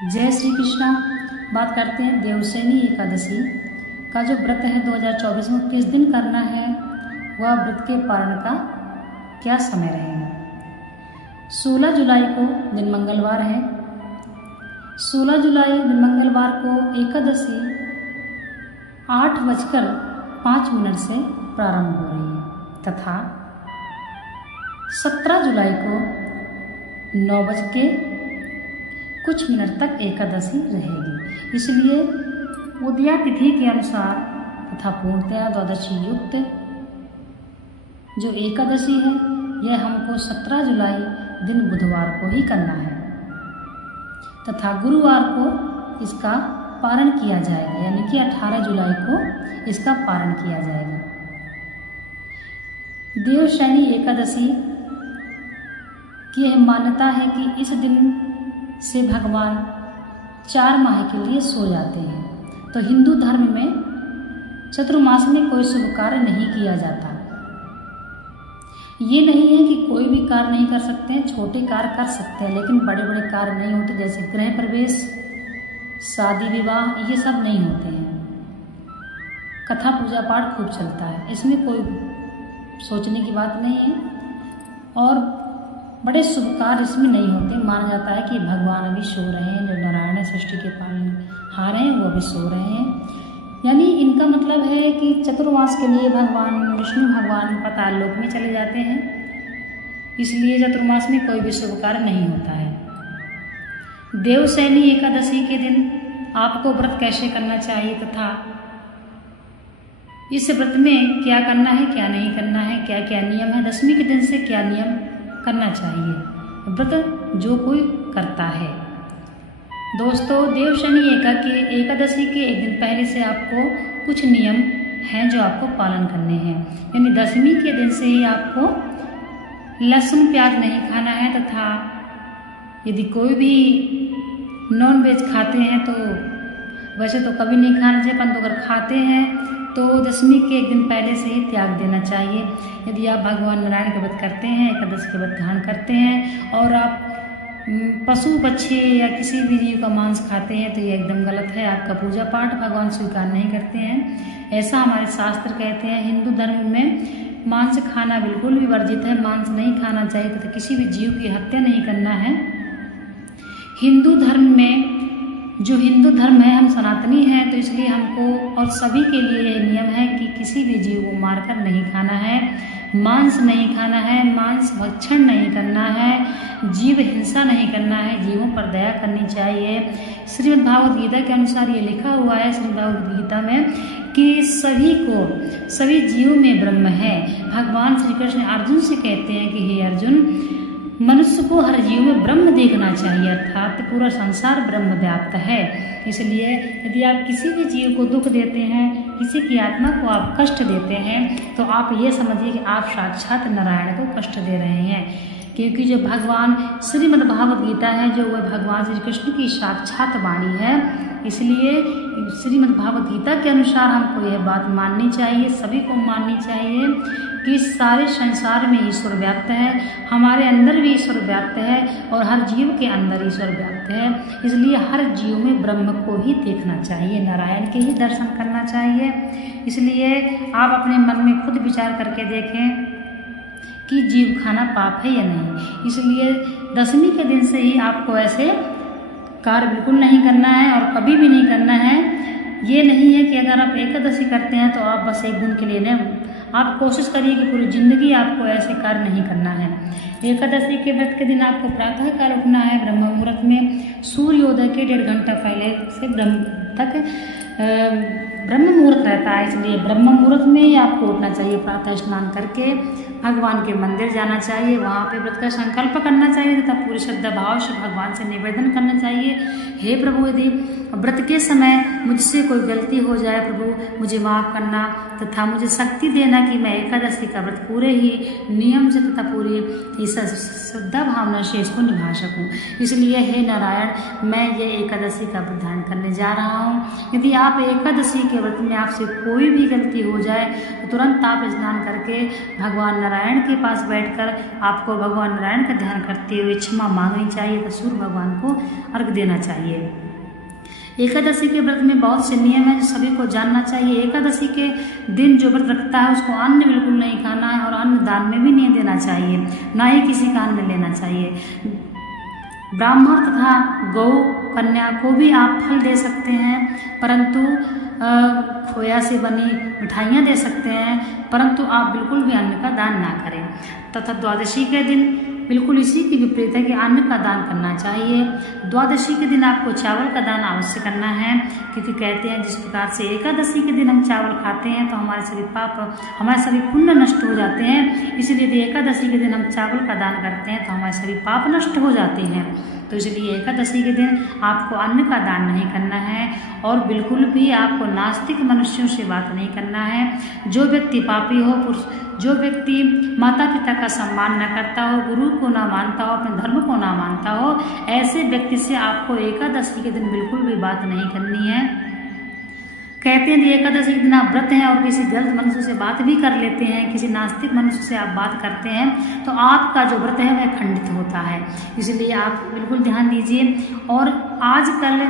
जय श्री कृष्णा। बात करते हैं देवशयनी एकादशी का जो व्रत है 2024 में किस दिन करना है, वह व्रत के पारण का क्या समय रहेगा। 16 जुलाई को दिन मंगलवार है। 16 जुलाई दिन मंगलवार को एकादशी 8:05 से प्रारंभ हो रही है तथा 17 जुलाई को 9 कुछ मिनट तक एकादशी रहेगी। इसलिए उदया तिथि के अनुसार तथा पूर्णतया द्वादशी युक्त जो एकादशी है यह हमको 17 जुलाई दिन बुधवार को ही करना है तथा गुरुवार को इसका पारण किया जाएगा, यानी कि 18 जुलाई को इसका पारण किया जाएगा। देवशयनी एकादशी की यह मान्यता है कि इस दिन से भगवान 4 माह के लिए सो जाते हैं। तो हिंदू धर्म में चतुर्मास में कोई शुभ कार्य नहीं किया जाता। ये नहीं है कि कोई भी कार्य नहीं कर सकते हैं, छोटे कार्य कर सकते हैं, लेकिन बड़े बड़े कार्य नहीं होते, जैसे गृह प्रवेश, शादी विवाह, ये सब नहीं होते हैं। कथा पूजा पाठ खूब चलता है, इसमें कोई सोचने की बात नहीं है और बड़े शुभ कार्य इसमें नहीं होते। माना जाता है कि भगवान अभी सो रहे हैं, जो नारायण सृष्टि के पालनहार हैं वो अभी सो रहे हैं, यानी इनका मतलब है कि चतुर्मास के लिए भगवान विष्णु भगवान पाताल लोक में चले जाते हैं, इसलिए चतुर्मास में कोई भी शुभ कार्य नहीं होता है। देवशयनी एकादशी के दिन आपको व्रत कैसे करना चाहिए तथा इस व्रत में क्या करना है क्या नहीं करना है, क्या क्या नियम है, दशमी के दिन से क्या नियम करना चाहिए, व्रत जो कोई करता है। दोस्तों, देवशयनी एकादशी के एक दिन पहले से आपको कुछ नियम हैं जो आपको पालन करने हैं, यानी दशमी के दिन से ही आपको लहसुन प्याज नहीं खाना है तथा यदि कोई भी नॉन वेज खाते हैं तो वैसे तो कभी नहीं खाना चाहिए, परंतु अगर खाते हैं तो दशमी के एक दिन पहले से ही त्याग देना चाहिए। यदि आप भगवान नारायण का व्रत करते हैं, एकादशी का व्रत धारण करते हैं और आप पशु पक्षी या किसी भी जीव का मांस खाते हैं तो ये एकदम गलत है। आपका पूजा पाठ भगवान स्वीकार नहीं करते हैं, ऐसा हमारे शास्त्र कहते हैं। हिंदू धर्म में मांस खाना बिल्कुल भी वर्जित है, मांस नहीं खाना चाहिए तथा किसी भी जीव की हत्या नहीं करना है। हिंदू धर्म में जो हिंदू धर्म है, हम सनातनी हैं, तो इसलिए हमको और सभी के लिए यह नियम है कि किसी भी जीव को मारकर नहीं खाना है, मांस नहीं खाना है, मांस भक्षण नहीं करना है, जीव हिंसा नहीं करना है, जीवों पर दया करनी चाहिए। श्रीमद् भागवत गीता के अनुसार ये लिखा हुआ है श्रीमद् भागवत गीता में कि सभी जीवों में ब्रह्म है। भगवान श्री कृष्ण अर्जुन से कहते हैं कि हे अर्जुन, मनुष्य को हर जीव में ब्रह्म देखना चाहिए, अर्थात पूरा संसार ब्रह्म व्याप्त है। इसलिए यदि आप किसी भी जीव को दुख देते हैं, किसी की आत्मा को आप कष्ट देते हैं, तो आप ये समझिए कि आप साक्षात नारायण को कष्ट दे रहे हैं, क्योंकि जो भगवान श्रीमद् भागवत गीता है जो वह भगवान श्री कृष्ण की साक्षात वाणी है। इसलिए श्रीमद् भागवत गीता के अनुसार हमको यह बात माननी चाहिए, सभी को माननी चाहिए कि सारे संसार में ईश्वर व्याप्त है, हमारे अंदर भी ईश्वर व्याप्त है और हर जीव के अंदर ईश्वर व्याप्त है। इसलिए हर जीव में ब्रह्म को ही देखना चाहिए, नारायण के ही दर्शन करना चाहिए। इसलिए आप अपने मन में खुद विचार करके देखें कि जीव खाना पाप है या नहीं। इसलिए दशमी के दिन से ही आपको ऐसे कार्य बिल्कुल नहीं करना है और कभी भी नहीं करना है। ये नहीं है कि अगर आप एकादशी करते हैं तो आप बस एक दिन के लिए नहीं, आप कोशिश करिए कि पूरी ज़िंदगी आपको ऐसे कार्य नहीं करना है। एकादशी के व्रत के दिन आपको प्रातः काल उठना है, ब्रह्म मुहूर्त में, सूर्योदय के 1.5 घंटा पहले से ब्रह्म मुहूर्त रहता है, इसलिए ब्रह्म मुहूर्त में ही आपको उठना चाहिए। प्रातः स्नान करके भगवान के मंदिर जाना चाहिए, वहाँ पे व्रत का संकल्प करना चाहिए तथा पूरी श्रद्धा भाव से भगवान से निवेदन करना चाहिए, हे प्रभु यदि व्रत के समय मुझसे कोई गलती हो जाए, प्रभु मुझे माफ़ करना तथा मुझे शक्ति देना कि मैं एकादशी का व्रत पूरे ही नियम से तथा पूरी श्रद्धा भावना से इसको निभा सकूं। इसलिए हे नारायण, मैं ये एकादशी का व्रत धारण करने जा रहा हूँ। यदि आप एकादशी के के व्रत में आपसे कोई भी गलती हो जाए तो तुरंत आप स्नान करके भगवान नारायण के पास बैठकर आपको भगवान नारायण का ध्यान करते हुए क्षमा मांगनी चाहिए, तो सूर्य भगवान को अर्घ देना चाहिए। एकादशी के व्रत में बहुत से नियम हैं जो सभी को जानना चाहिए। एकादशी के दिन जो व्रत रखता है उसको अन्न बिल्कुल नहीं खाना है और अन्न दान में भी नहीं देना चाहिए, ना ही किसी का अन्न लेना चाहिए। ब्राह्मण तथा गौ कन्या को भी आप फल दे सकते हैं, परंतु खोया से बनी मिठाइयाँ दे सकते हैं, परंतु आप बिल्कुल भी अन्न का दान ना करें। तथा द्वादशी के दिन बिल्कुल इसी की विपरीत है कि अन्न का दान करना चाहिए। द्वादशी के दिन आपको चावल का दान अवश्य करना है, क्योंकि कहते हैं जिस प्रकार से एकादशी के दिन हम चावल खाते हैं तो हमारे सभी पाप, हमारे सभी पुण्य नष्ट हो जाते हैं। इसलिए यदि एकादशी के दिन हम चावल का दान करते हैं तो हमारे सभी पाप नष्ट हो जाते हैं। तो इसलिए एकादशी के दिन आपको अन्न का दान नहीं करना है और बिल्कुल भी आपको नास्तिक मनुष्यों से बात नहीं करना है। जो व्यक्ति पापी हो, जो व्यक्ति माता पिता का सम्मान न करता हो, गुरु को ना मानता हो, अपने धर्म को ना मानता हो, ऐसे व्यक्ति से आपको एकादशी के दिन बिल्कुल भी बात नहीं करनी है। कहते हैं कि एकादशी के दिन आप व्रत हैं और किसी गलत मनुष्य से बात भी कर लेते हैं, किसी नास्तिक मनुष्य से आप बात करते हैं तो आपका जो व्रत है वह खंडित होता है। इसलिए आप बिल्कुल ध्यान दीजिए। और आजकल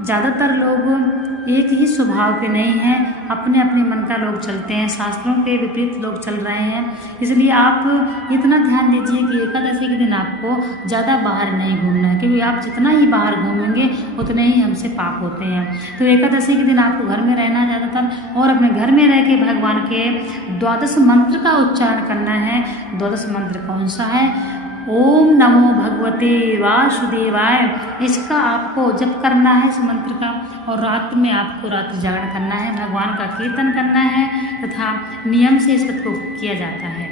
ज़्यादातर लोग एक ही स्वभाव के नहीं हैं, अपने अपने मन का लोग चलते हैं, शास्त्रों के विपरीत लोग चल रहे हैं। इसलिए आप इतना ध्यान दीजिए कि एकादशी के दिन आपको ज़्यादा बाहर नहीं घूमना है, क्योंकि आप जितना ही बाहर घूमेंगे उतने ही हमसे पाप होते हैं। तो एकादशी के दिन आपको घर में रहना है ज़्यादातर, और अपने घर में रह के भगवान के द्वादश मंत्र का उच्चारण करना है। द्वादश मंत्र कौन सा है? ओम नमो भगवते वासुदेवाय। इसका आपको जप करना है इस मंत्र का, और रात में आपको रात्रि जागरण करना है, भगवान का कीर्तन करना है तथा नियम से इस व्रत को किया जाता है।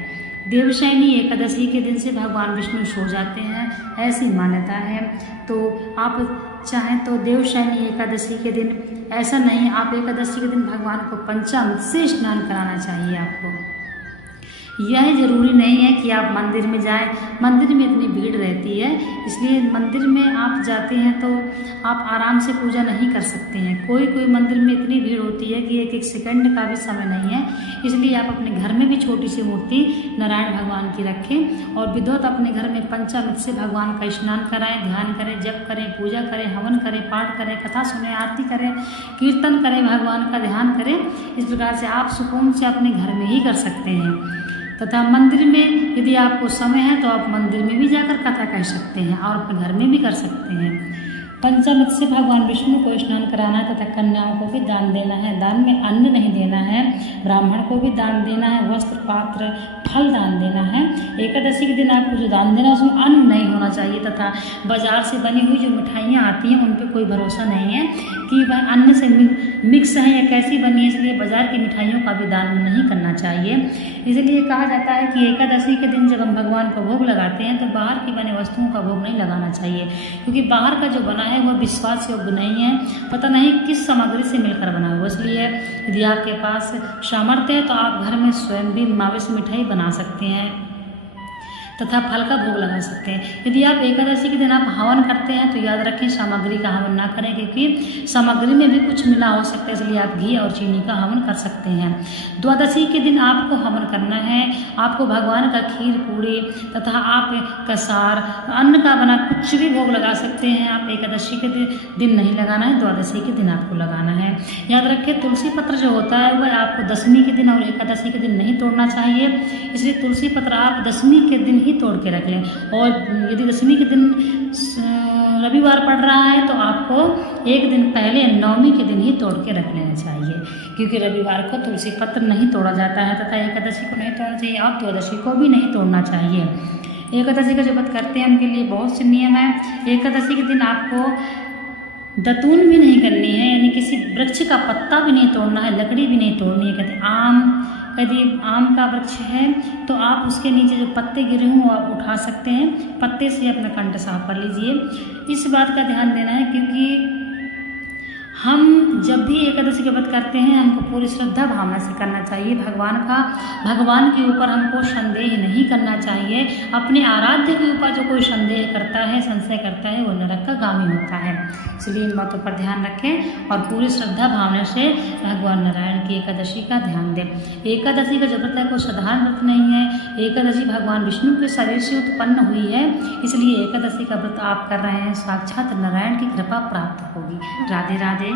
देवशयनी एकादशी के दिन से भगवान विष्णु सो जाते हैं, ऐसी मान्यता है। तो आप चाहें तो देवशयनी एकादशी के दिन, ऐसा नहीं, आप एकादशी के दिन भगवान को पंचामृत से स्नान कराना चाहिए आपको। यह जरूरी नहीं है कि आप मंदिर में जाएं, मंदिर में इतनी भीड़ रहती है, इसलिए मंदिर में आप जाते हैं तो आप आराम से पूजा नहीं कर सकते हैं। कोई कोई मंदिर में इतनी भीड़ होती है कि एक एक सेकंड का भी समय नहीं है। इसलिए आप अपने घर में भी छोटी सी मूर्ति नारायण भगवान की रखें और विधिवत अपने घर में पंचामृत से भगवान का स्नान कराएं, ध्यान करें, जप करें, पूजा करें, हवन करें, पाठ करें, कथा सुने, आरती करें, कीर्तन करें, भगवान का ध्यान करें। इस प्रकार से आप सुकून से अपने घर में ही कर सकते हैं। तथा मंदिर में यदि आपको समय है तो आप मंदिर में भी जाकर कथा कह सकते हैं और अपने घर में भी कर सकते हैं। पंचामृत से भगवान विष्णु को स्नान कराना तथा कन्याओं को भी दान देना है। दान में अन्न नहीं देना है, ब्राह्मण को भी दान देना है, वस्त्र, पात्र, फल दान देना है। एकादशी के दिन आपको जो दान देना है उसमें अन्न नहीं होना चाहिए, तथा बाजार से बनी हुई जो मिठाइयाँ आती हैं उन पर कोई भरोसा नहीं है कि वह अन्न से मिक्स है या कैसी बनी है, इसलिए बाजार की मिठाइयों का भी दान नहीं करना चाहिए। इसलिए कहा जाता है कि एकादशी के दिन जब हम भगवान को भोग लगाते हैं तो बाहर की बने वस्तुओं का भोग नहीं लगाना चाहिए, क्योंकि बाहर का जो बना है वह विश्वास योग्य नहीं है, पता नहीं किस सामग्री से मिलकर बना हुआ। इसलिए यदि आपके पास सामर्थ्य है तो आप घर में स्वयं भी मावे से मिठाई बना सकते हैं तथा फल का भोग लगा सकते हैं। यदि आप एकादशी के दिन आप हवन करते हैं तो याद रखें सामग्री का हवन ना करें, क्योंकि सामग्री में भी कुछ मिला हो सकता है, इसलिए आप घी और चीनी का हवन कर सकते हैं। द्वादशी के दिन आपको हवन करना है, आपको भगवान का खीर पूरी तथा आप कसार अन्न का बना कुछ भी भोग लगा सकते हैं। आप एकादशी के दिन नहीं लगाना है, द्वादशी के दिन आपको लगाना है। याद रखें तुलसी पत्र जो होता है वह आपको दशमी के दिन और एकादशी के दिन नहीं तोड़ना चाहिए, इसलिए तुलसी पत्र आप दशमी के दिन तोड़ के रख लें। और यदि दशमी के दिन रविवार पड़ रहा है तो आपको एक दिन पहले नवमी के दिन ही तोड़ के रख लेना चाहिए, क्योंकि रविवार को तुलसी पत्र नहीं तोड़ा जाता है तथा एकादशी को नहीं तोड़ना चाहिए और द्वादशी को भी नहीं तोड़ना चाहिए। एकादशी का जो व्रत करते हैं उनके लिए बहुत से नियम है। एकादशी के दिन आपको दतून भी नहीं करनी है, यानी किसी वृक्ष का पत्ता भी नहीं तोड़ना है, लकड़ी भी नहीं तोड़नी है। कहते यदि आम का वृक्ष है तो आप उसके नीचे जो पत्ते गिरे हों वो आप उठा सकते हैं, पत्ते से अपना कंठ साफ कर लीजिए। इस बात का ध्यान देना है क्योंकि हम जब भी एकादशी का व्रत करते हैं हमको पूरी श्रद्धा भावना से करना चाहिए। भगवान के ऊपर हमको संदेह नहीं करना चाहिए। अपने आराध्य के ऊपर जो कोई संदेह करता है, संशय करता है, वो नरक का गामी होता है। इसलिए इन बातों पर ध्यान रखें और पूरी श्रद्धा भावना से भगवान नारायण की एकादशी का ध्यान दें। एकादशी का जो व्रत है कोई साधारण व्रत नहीं है। एकादशी भगवान विष्णु के शरीर से उत्पन्न हुई है, इसलिए एकादशी का व्रत आप कर रहे हैं, साक्षात नारायण की कृपा प्राप्त होगी। राधे राधे।